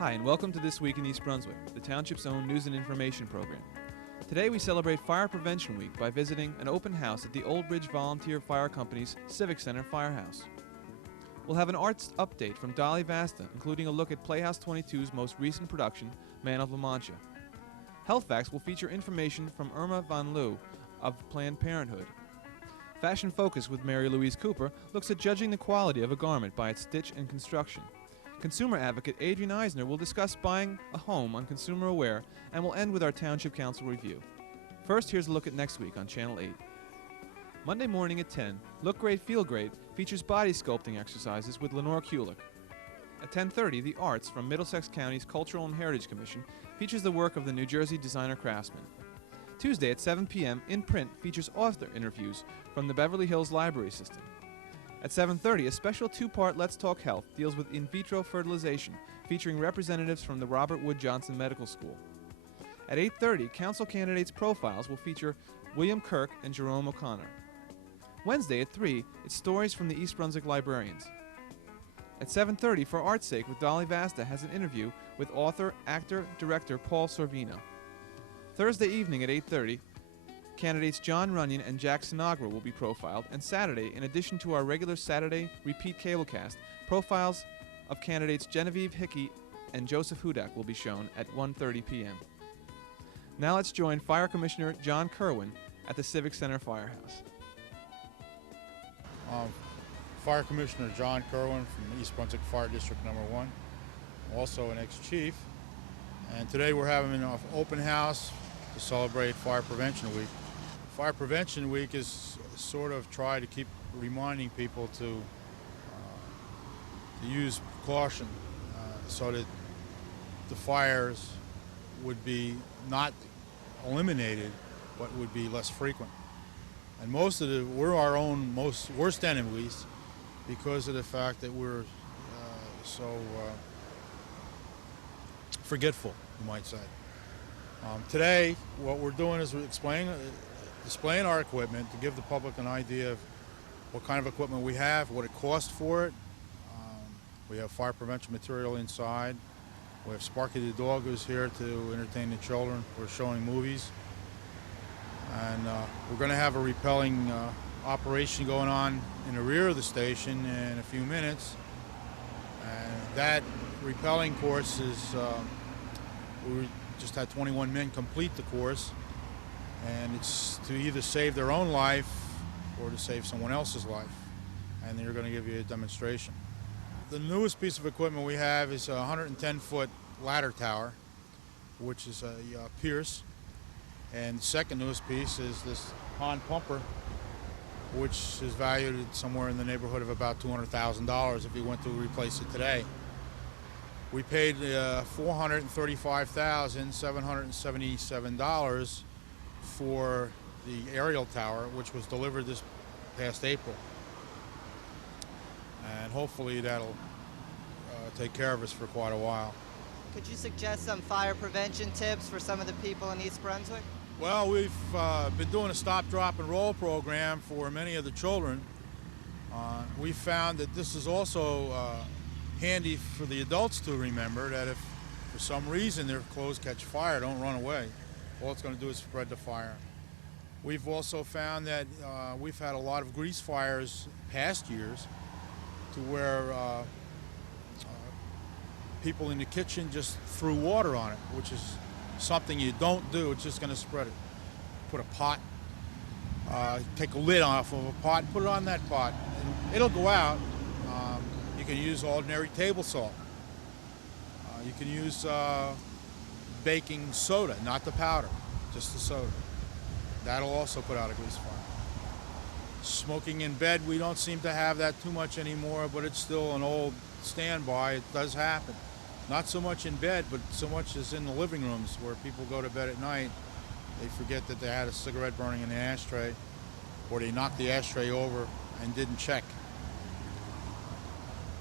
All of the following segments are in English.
Hi, and welcome to This Week in East Brunswick, the township's own news and information program. Today we celebrate Fire Prevention Week by visiting an open house at the Old Bridge Volunteer Fire Company's Civic Center Firehouse. We'll have an arts update from Dolly Vasta, including a look at Playhouse 22's most recent production, Man of La Mancha. Health Facts will feature information from Irma von Lew of Planned Parenthood. Fashion Focus with Mary Louise Cooper looks at judging the quality of a garment by its stitch and construction. Consumer advocate Adrian Eisner will discuss buying a home on Consumer Aware, and we'll end with our Township Council review. First, here's a look at next week on Channel 8. Monday morning at 10, Look Great, Feel Great features body sculpting exercises with Lenore Kulik. At 10:30, The Arts from Middlesex County's Cultural and Heritage Commission features the work of the New Jersey designer craftsman. Tuesday at 7 p.m., In Print features author interviews from the Beverly Hills Library System. At 7:30, a special two-part Let's Talk Health deals with in vitro fertilization, featuring representatives from the Robert Wood Johnson Medical School. At 8:30, council candidates' profiles will feature William Kirk and Jerome O'Connor. Wednesday at 3, it's stories from the East Brunswick librarians. At 7:30, For Art's Sake with Dolly Vasta has an interview with author, actor, director Paul Sorvino. Thursday evening at 8:30, candidates John Runyon and Jack Sinagra will be profiled, and Saturday, in addition to our regular Saturday repeat cablecast, profiles of candidates Genevieve Hickey and Joseph Hudak will be shown at 1:30 p.m. Now let's join Fire Commissioner John Kerwin at the Civic Center Firehouse. Fire Commissioner John Kerwin from East Brunswick Fire District Number 1, also an ex-chief, and today we're having an open house to celebrate Fire Prevention Week. Fire Prevention Week is sort of try to keep reminding people to use caution so that the fires would be not eliminated, but would be less frequent. And we're our own most worst enemies because of the fact that we're so forgetful, you might say. Today, what we're doing is we're displaying our equipment to give the public an idea of what kind of equipment we have, what it costs for it. We have fire prevention material inside. We have Sparky the dog who's here to entertain the children. We're showing movies. And we're going to have a repelling operation going on in the rear of the station in a few minutes. And that repelling course is, we just had 21 men complete the course, and it's to either save their own life or to save someone else's life. And they're going to give you a demonstration. The newest piece of equipment we have is a 110-foot ladder tower, which is a Pierce. And the second newest piece is this pond pumper, which is valued at somewhere in the neighborhood of about $200,000 if you went to replace it today. We paid $435,777 for the aerial tower, which was delivered this past April. And hopefully that'll take care of us for quite a while. Could you suggest some fire prevention tips for some of the people in East Brunswick? Well, we've been doing a stop, drop, and roll program for many of the children. We found that this is also handy for the adults to remember that if for some reason their clothes catch fire, don't run away. All it's going to do is spread the fire. We've also found that we've had a lot of grease fires past years to where people in the kitchen just threw water on it, which is something you don't do. It's just going to spread it. Put a pot, take a lid off of a pot, put it on that pot, and it'll go out. You can use ordinary table salt. You can use baking soda, not the powder, just the soda. That'll also put out a grease fire. Smoking in bed, we don't seem to have that too much anymore, but it's still an old standby. It does happen. Not so much in bed, but so much as in the living rooms where people go to bed at night. They forget that they had a cigarette burning in the ashtray, or they knocked the ashtray over and didn't check.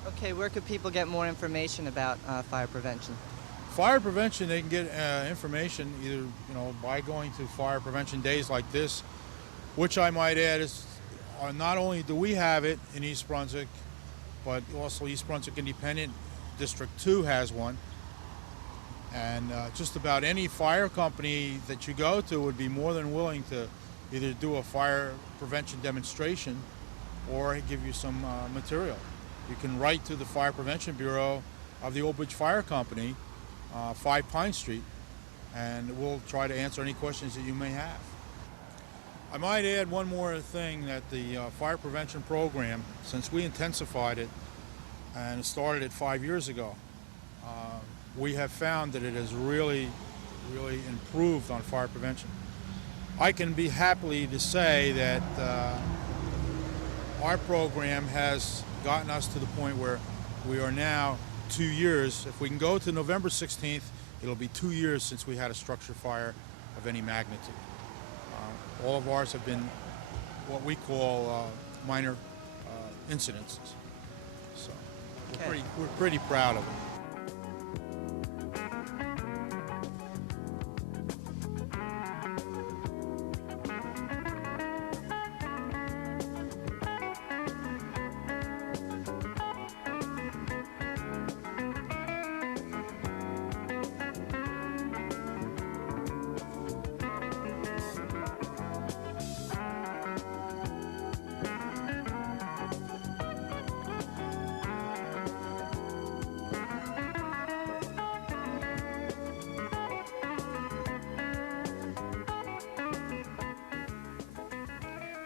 Okay, where could people get more information about fire prevention? Fire prevention, they can get information either by going to fire prevention days like this, which I might add is not only do we have it in East Brunswick, but also East Brunswick Independent District 2 has one, And just about any fire company that you go to would be more than willing to either do a fire prevention demonstration or give you some material. You can write to the Fire Prevention Bureau of the Old Bridge Fire Company, 5 Pine Street, and we'll try to answer any questions that you may have. I might add one more thing, that the fire prevention program, since we intensified it and started it 5 years ago, we have found that it has really improved on fire prevention. I can be happy to say that our program has gotten us to the point where we are now 2 years. If we can go to November 16th, it'll be 2 years since we had a structure fire of any magnitude. All of ours have been what we call minor incidences. So we're pretty proud of it.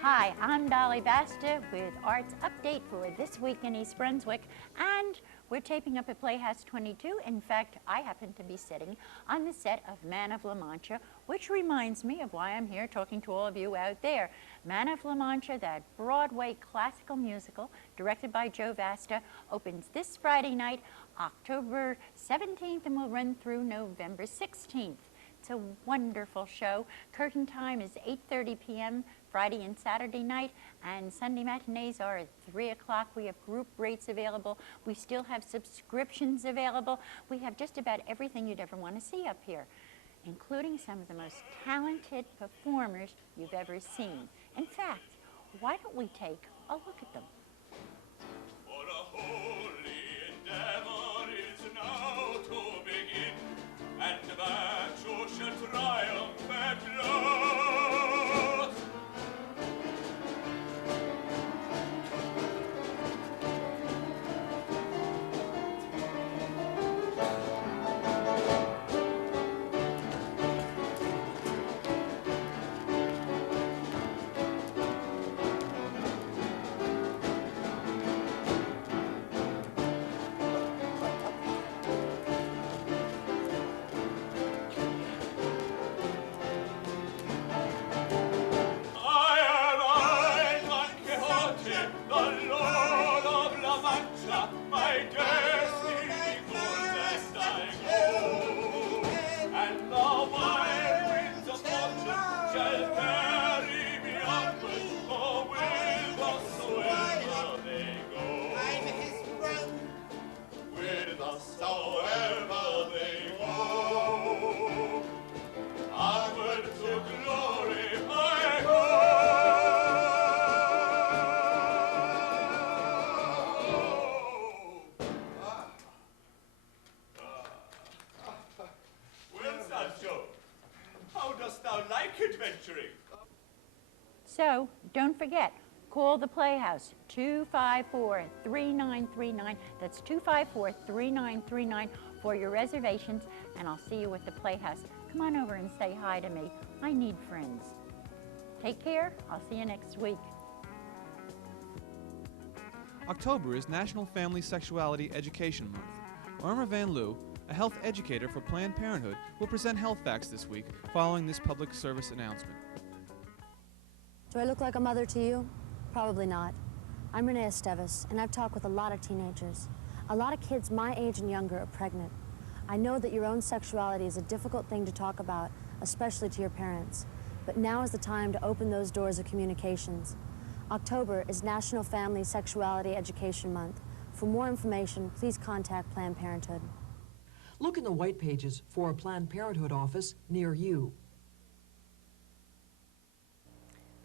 Hi, I'm Dolly Basta with Arts Update for this week in East Brunswick, and we're taping up at Playhouse 22. In fact, I happen to be sitting on the set of Man of La Mancha, which reminds me of why I'm here talking to all of you out there. Man of La Mancha, that Broadway classical musical directed by Joe Vasta, opens this Friday night, October 17th, and will run through November 16th. It's a wonderful show. Curtain time is 8:30 p.m. Friday and Saturday night, and Sunday matinees are at 3 o'clock. We have group rates available. We still have subscriptions available. We have just about everything you'd ever want to see up here, including some of the most talented performers you've ever seen. In fact, why don't we take a look at them? For a holy endeavor is now to begin, and virtue shall triumph at last. So, don't forget, call the Playhouse, 254-3939. That's 254-3939 for your reservations, and I'll see you at the Playhouse. Come on over and say hi to me. I need friends. Take care. I'll see you next week. October is National Family Sexuality Education Month. Irma Van Loo, a health educator for Planned Parenthood, will present health facts this week following this public service announcement. Do I look like a mother to you? Probably not. I'm Renee Esteves, and I've talked with a lot of teenagers. A lot of kids my age and younger are pregnant. I know that your own sexuality is a difficult thing to talk about, especially to your parents. But now is the time to open those doors of communications. October is National Family Sexuality Education Month. For more information, please contact Planned Parenthood. Look in the white pages for a Planned Parenthood office near you.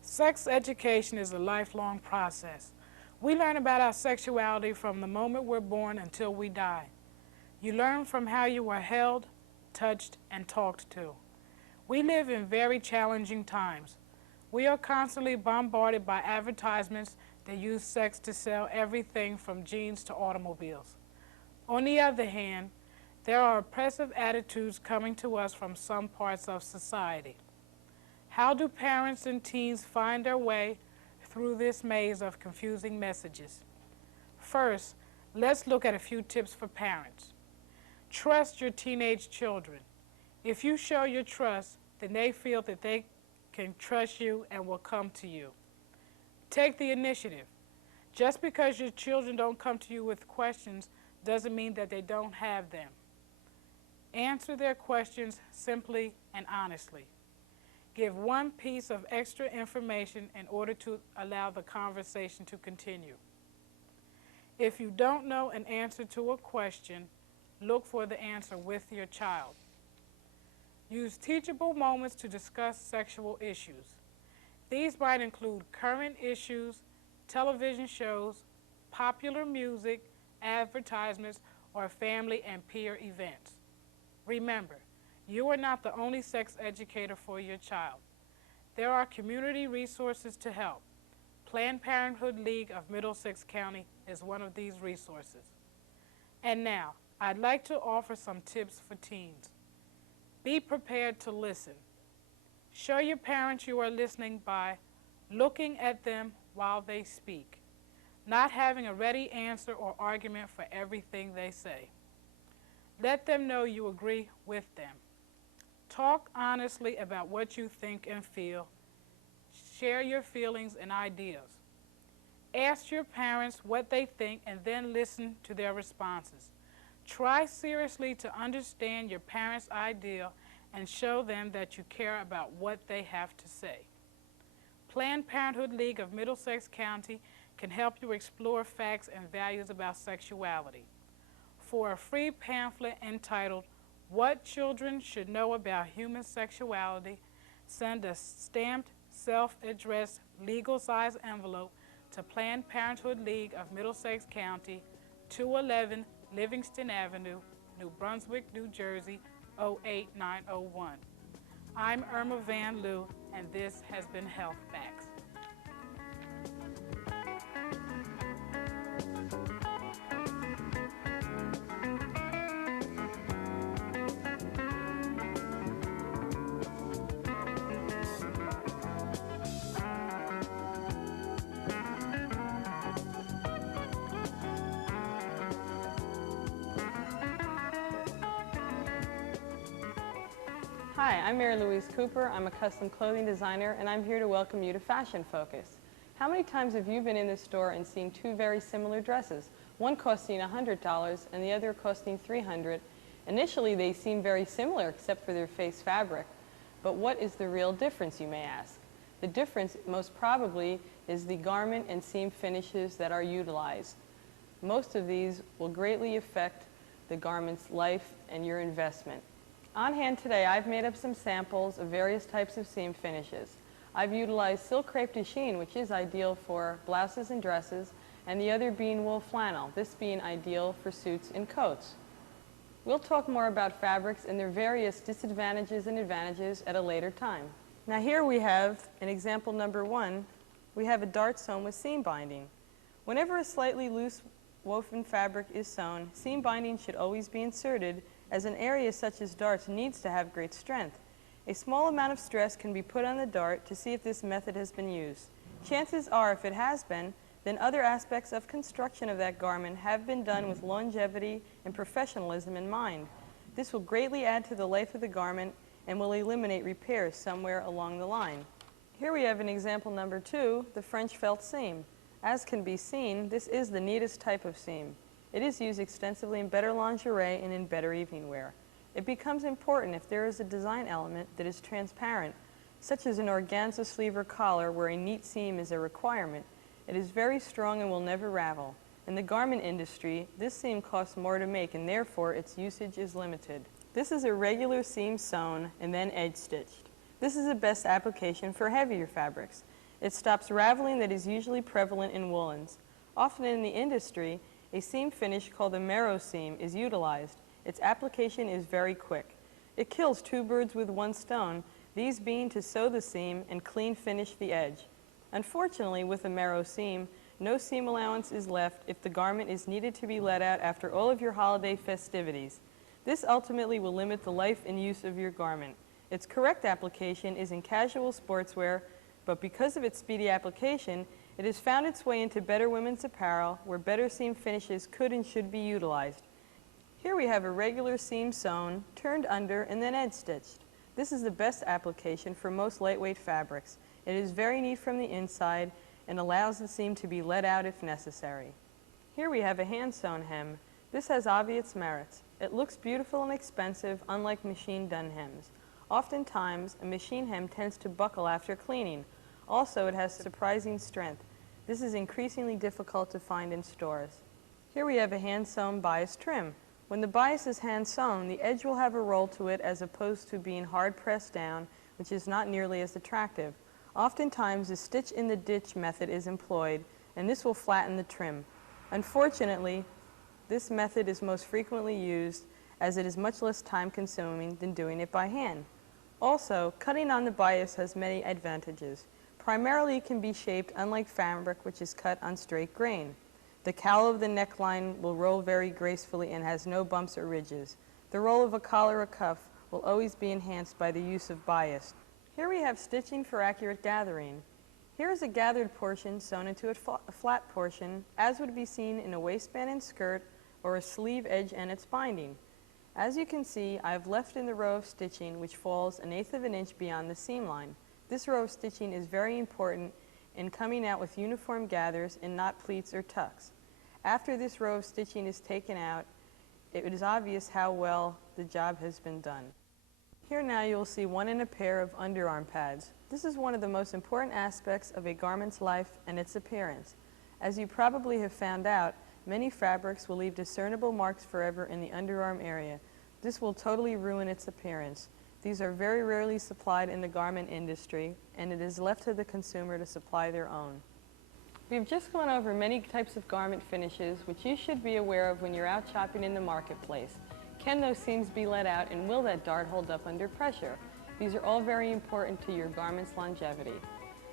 Sex education is a lifelong process. We learn about our sexuality from the moment we're born until we die. You learn from how you were held, touched, and talked to. We live in very challenging times. We are constantly bombarded by advertisements that use sex to sell everything from jeans to automobiles. On the other hand, there are oppressive attitudes coming to us from some parts of society. How do parents and teens find their way through this maze of confusing messages? First, let's look at a few tips for parents. Trust your teenage children. If you show your trust, then they feel that they can trust you and will come to you. Take the initiative. Just because your children don't come to you with questions doesn't mean that they don't have them. Answer their questions simply and honestly. Give one piece of extra information in order to allow the conversation to continue. If you don't know an answer to a question, look for the answer with your child. Use teachable moments to discuss sexual issues. These might include current issues, television shows, popular music, advertisements, or family and peer events. Remember, you are not the only sex educator for your child. There are community resources to help. Planned Parenthood League of Middlesex County is one of these resources. And now, I'd like to offer some tips for teens. Be prepared to listen. Show your parents you are listening by looking at them while they speak, not having a ready answer or argument for everything they say. Let them know you agree with them. Talk honestly about what you think and feel. Share your feelings and ideas. Ask your parents what they think and then listen to their responses. Try seriously to understand your parents' idea and show them that you care about what they have to say. Planned Parenthood League of Middlesex County can help you explore facts and values about sexuality. For a free pamphlet entitled What Children Should Know About Human Sexuality, send a stamped, self-addressed, legal-size envelope to Planned Parenthood League of Middlesex County, 211 Livingston Avenue, New Brunswick, New Jersey, 08901. I'm Irma Van Loo, and this has been Health Facts. Hi, I'm Mary Louise Cooper. I'm a custom clothing designer, and I'm here to welcome you to Fashion Focus. How many times have you been in the store and seen two very similar dresses, one costing $100 and the other costing $300? Initially, they seem very similar except for their face fabric. But what is the real difference, you may ask? The difference, most probably, is the garment and seam finishes that are utilized. Most of these will greatly affect the garment's life and your investment. On hand today, I've made up some samples of various types of seam finishes. I've utilized silk crepe de chine, which is ideal for blouses and dresses, and the other being wool flannel, this being ideal for suits and coats. We'll talk more about fabrics and their various disadvantages and advantages at a later time. Now here we have, in example number 1, we have a dart sewn with seam binding. Whenever a slightly loose woven fabric is sewn, seam binding should always be inserted, as an area such as darts needs to have great strength. A small amount of stress can be put on the dart to see if this method has been used. Chances are, if it has been, then other aspects of construction of that garment have been done with longevity and professionalism in mind. This will greatly add to the life of the garment and will eliminate repairs somewhere along the line. Here we have an example number 2, the French felt seam. As can be seen, this is the neatest type of seam. It is used extensively in better lingerie and in better evening wear. It becomes important if there is a design element that is transparent, such as an organza sleeve or collar where a neat seam is a requirement. It is very strong and will never ravel. In the garment industry, this seam costs more to make and therefore its usage is limited. This is a regular seam sewn and then edge stitched. This is the best application for heavier fabrics. It stops raveling that is usually prevalent in woolens. Often in the industry, a seam finish called a marrow seam is utilized. Its application is very quick. It kills two birds with one stone, these being to sew the seam and clean finish the edge. Unfortunately, with a marrow seam, no seam allowance is left if the garment is needed to be let out after all of your holiday festivities. This ultimately will limit the life and use of your garment. Its correct application is in casual sportswear, but because of its speedy application, it has found its way into better women's apparel where better seam finishes could and should be utilized. Here we have a regular seam sewn, turned under, and then edge stitched. This is the best application for most lightweight fabrics. It is very neat from the inside and allows the seam to be let out if necessary. Here we have a hand-sewn hem. This has obvious merits. It looks beautiful and expensive, unlike machine-done hems. Oftentimes, a machine hem tends to buckle after cleaning. Also, it has surprising strength. This is increasingly difficult to find in stores. Here we have a hand-sewn bias trim. When the bias is hand-sewn, the edge will have a roll to it as opposed to being hard pressed down, which is not nearly as attractive. Oftentimes, the stitch in the ditch method is employed, and this will flatten the trim. Unfortunately, this method is most frequently used as it is much less time-consuming than doing it by hand. Also, cutting on the bias has many advantages. Primarily, it can be shaped unlike fabric, which is cut on straight grain. The cowl of the neckline will roll very gracefully and has no bumps or ridges. The roll of a collar or cuff will always be enhanced by the use of bias. Here we have stitching for accurate gathering. Here is a gathered portion sewn into a flat portion, as would be seen in a waistband and skirt or a sleeve edge and its binding. As you can see, I have left in the row of stitching which falls 1/8 of an inch beyond the seam line. This row of stitching is very important in coming out with uniform gathers and not pleats or tucks. After this row of stitching is taken out, it is obvious how well the job has been done. Here now you will see one in a pair of underarm pads. This is one of the most important aspects of a garment's life and its appearance. As you probably have found out, many fabrics will leave discernible marks forever in the underarm area. This will totally ruin its appearance. These are very rarely supplied in the garment industry, and it is left to the consumer to supply their own. We've just gone over many types of garment finishes which you should be aware of when you're out shopping in the marketplace. Can those seams be let out, and will that dart hold up under pressure? These are all very important to your garment's longevity.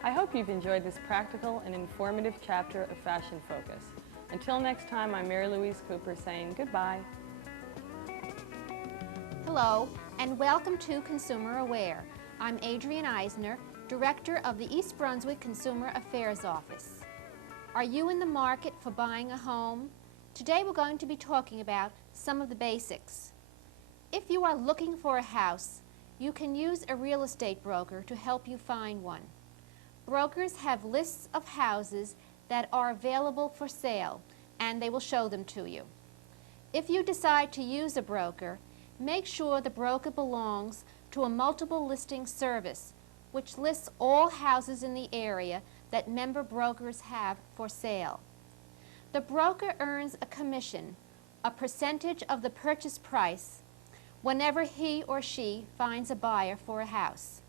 I hope you've enjoyed this practical and informative chapter of Fashion Focus. Until next time, I'm Mary Louise Cooper saying goodbye. Hello, and welcome to Consumer Aware. I'm Adrienne Eisner, Director of the East Brunswick Consumer Affairs Office. Are you in the market for buying a home? Today we're going to be talking about some of the basics. If you are looking for a house, you can use a real estate broker to help you find one. Brokers have lists of houses that are available for sale, and they will show them to you. If you decide to use a broker, make sure the broker belongs to a multiple listing service, which lists all houses in the area that member brokers have for sale. The broker earns a commission, a percentage of the purchase price, whenever he or she finds a buyer for a house.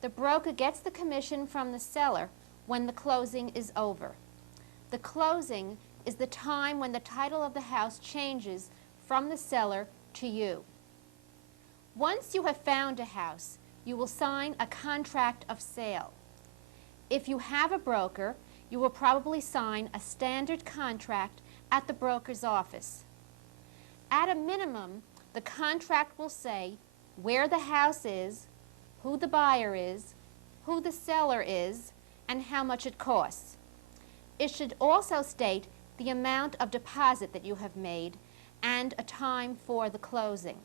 The broker gets the commission from the seller when the closing is over. The closing is the time when the title of the house changes from the seller to you. Once you have found a house, you will sign a contract of sale. If you have a broker, you will probably sign a standard contract at the broker's office. At a minimum, the contract will say where the house is, who the buyer is, who the seller is, and how much it costs. It should also state the amount of deposit that you have made and a time for the closing.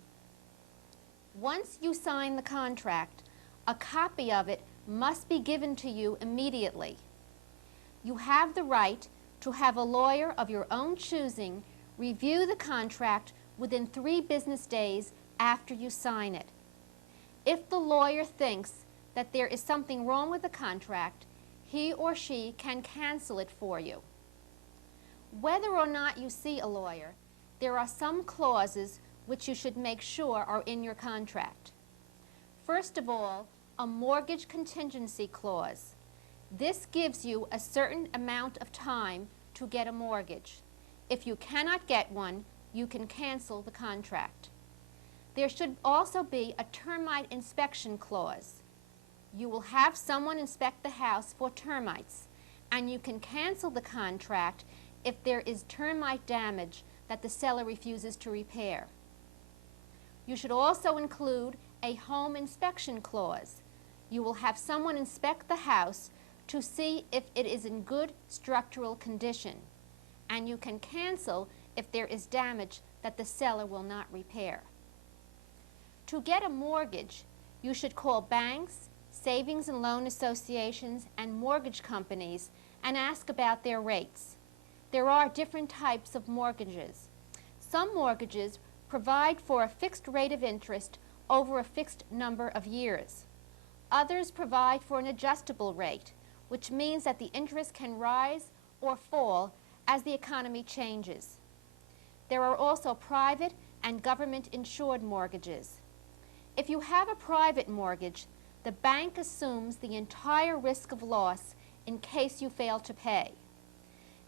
Once you sign the contract, a copy of it must be given to you immediately. You have the right to have a lawyer of your own choosing review the contract within 3 business days after you sign it. If the lawyer thinks that there is something wrong with the contract, he or she can cancel it for you. Whether or not you see a lawyer, there are some clauses which you should make sure are in your contract. First of all, a mortgage contingency clause. This gives you a certain amount of time to get a mortgage. If you cannot get one, you can cancel the contract. There should also be a termite inspection clause. You will have someone inspect the house for termites, and you can cancel the contract if there is termite damage that the seller refuses to repair. You should also include a home inspection clause. You will have someone inspect the house to see if it is in good structural condition, and you can cancel if there is damage that the seller will not repair. To get a mortgage, you should call banks, savings and loan associations, and mortgage companies and ask about their rates. There are different types of mortgages. Some mortgages provide for a fixed rate of interest over a fixed number of years. Others provide for an adjustable rate, which means that the interest can rise or fall as the economy changes. There are also private and government-insured mortgages. If you have a private mortgage, the bank assumes the entire risk of loss in case you fail to pay.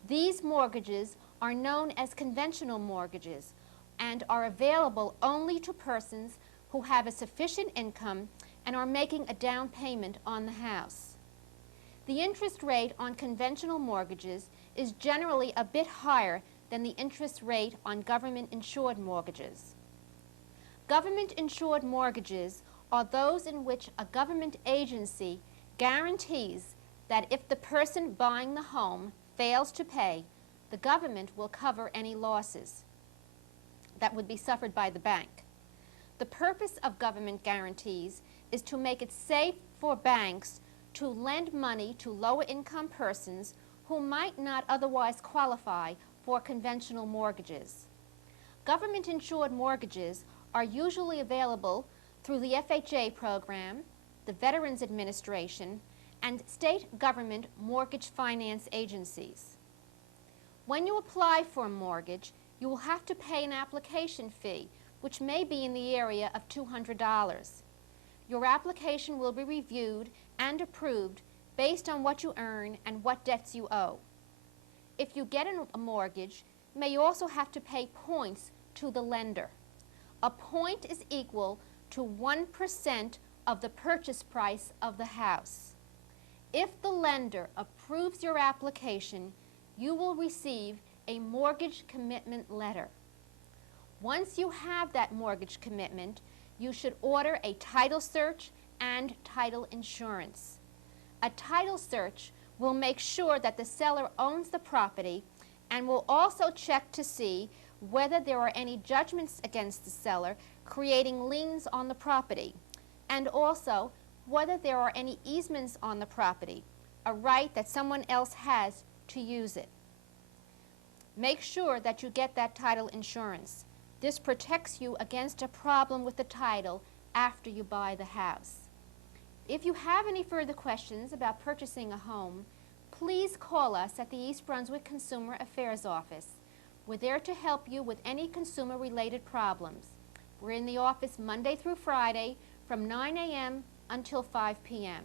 These mortgages are known as conventional mortgages and are available only to persons who have a sufficient income and are making a down payment on the house. The interest rate on conventional mortgages is generally a bit higher than the interest rate on government-insured mortgages. Government-insured mortgages are those in which a government agency guarantees that if the person buying the home fails to pay, the government will cover any losses that would be suffered by the bank. The purpose of government guarantees is to make it safe for banks to lend money to lower-income persons who might not otherwise qualify for conventional mortgages. Government-insured mortgages are usually available through the FHA program, the Veterans Administration, and state government mortgage finance agencies. When you apply for a mortgage, you will have to pay an application fee, which may be in the area of $200. Your application will be reviewed and approved based on what you earn and what debts you owe. If you get a mortgage, you may also have to pay points to the lender. A point is equal to 1% of the purchase price of the house. If the lender approves your application, you will receive a mortgage commitment letter. Once you have that mortgage commitment, you should order a title search and title insurance. A title search will make sure that the seller owns the property and will also check to see whether there are any judgments against the seller creating liens on the property, and also whether there are any easements on the property, a right that someone else has to use it. Make sure that you get that title insurance. This protects you against a problem with the title after you buy the house. If you have any further questions about purchasing a home, please call us at the East Brunswick Consumer Affairs Office. We're there to help you with any consumer-related problems. We're in the office Monday through Friday from 9 a.m. until 5 p.m.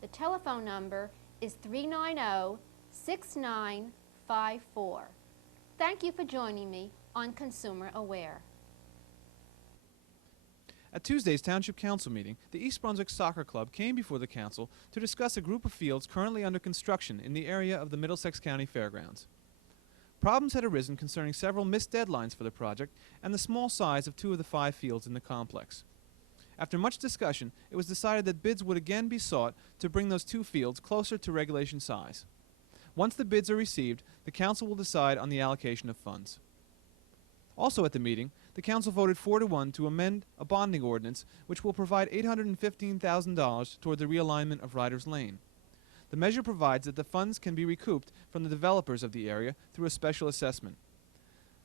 The telephone number is 390-6954. Thank you for joining me on Consumer Aware. At Tuesday's Township Council meeting, the East Brunswick Soccer Club came before the council to discuss a group of fields currently under construction in the area of the Middlesex County Fairgrounds. Problems had arisen concerning several missed deadlines for the project and the small size of 2 of the 5 fields in the complex. After much discussion, it was decided that bids would again be sought to bring those 2 fields closer to regulation size. Once the bids are received, the council will decide on the allocation of funds. Also at the meeting, the council voted 4-1 to amend a bonding ordinance which will provide $815,000 toward the realignment of Riders Lane. The measure provides that the funds can be recouped from the developers of the area through a special assessment.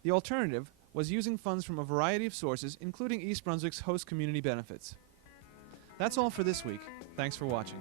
The alternative was using funds from a variety of sources, including East Brunswick's host community benefits. That's all for this week. Thanks for watching.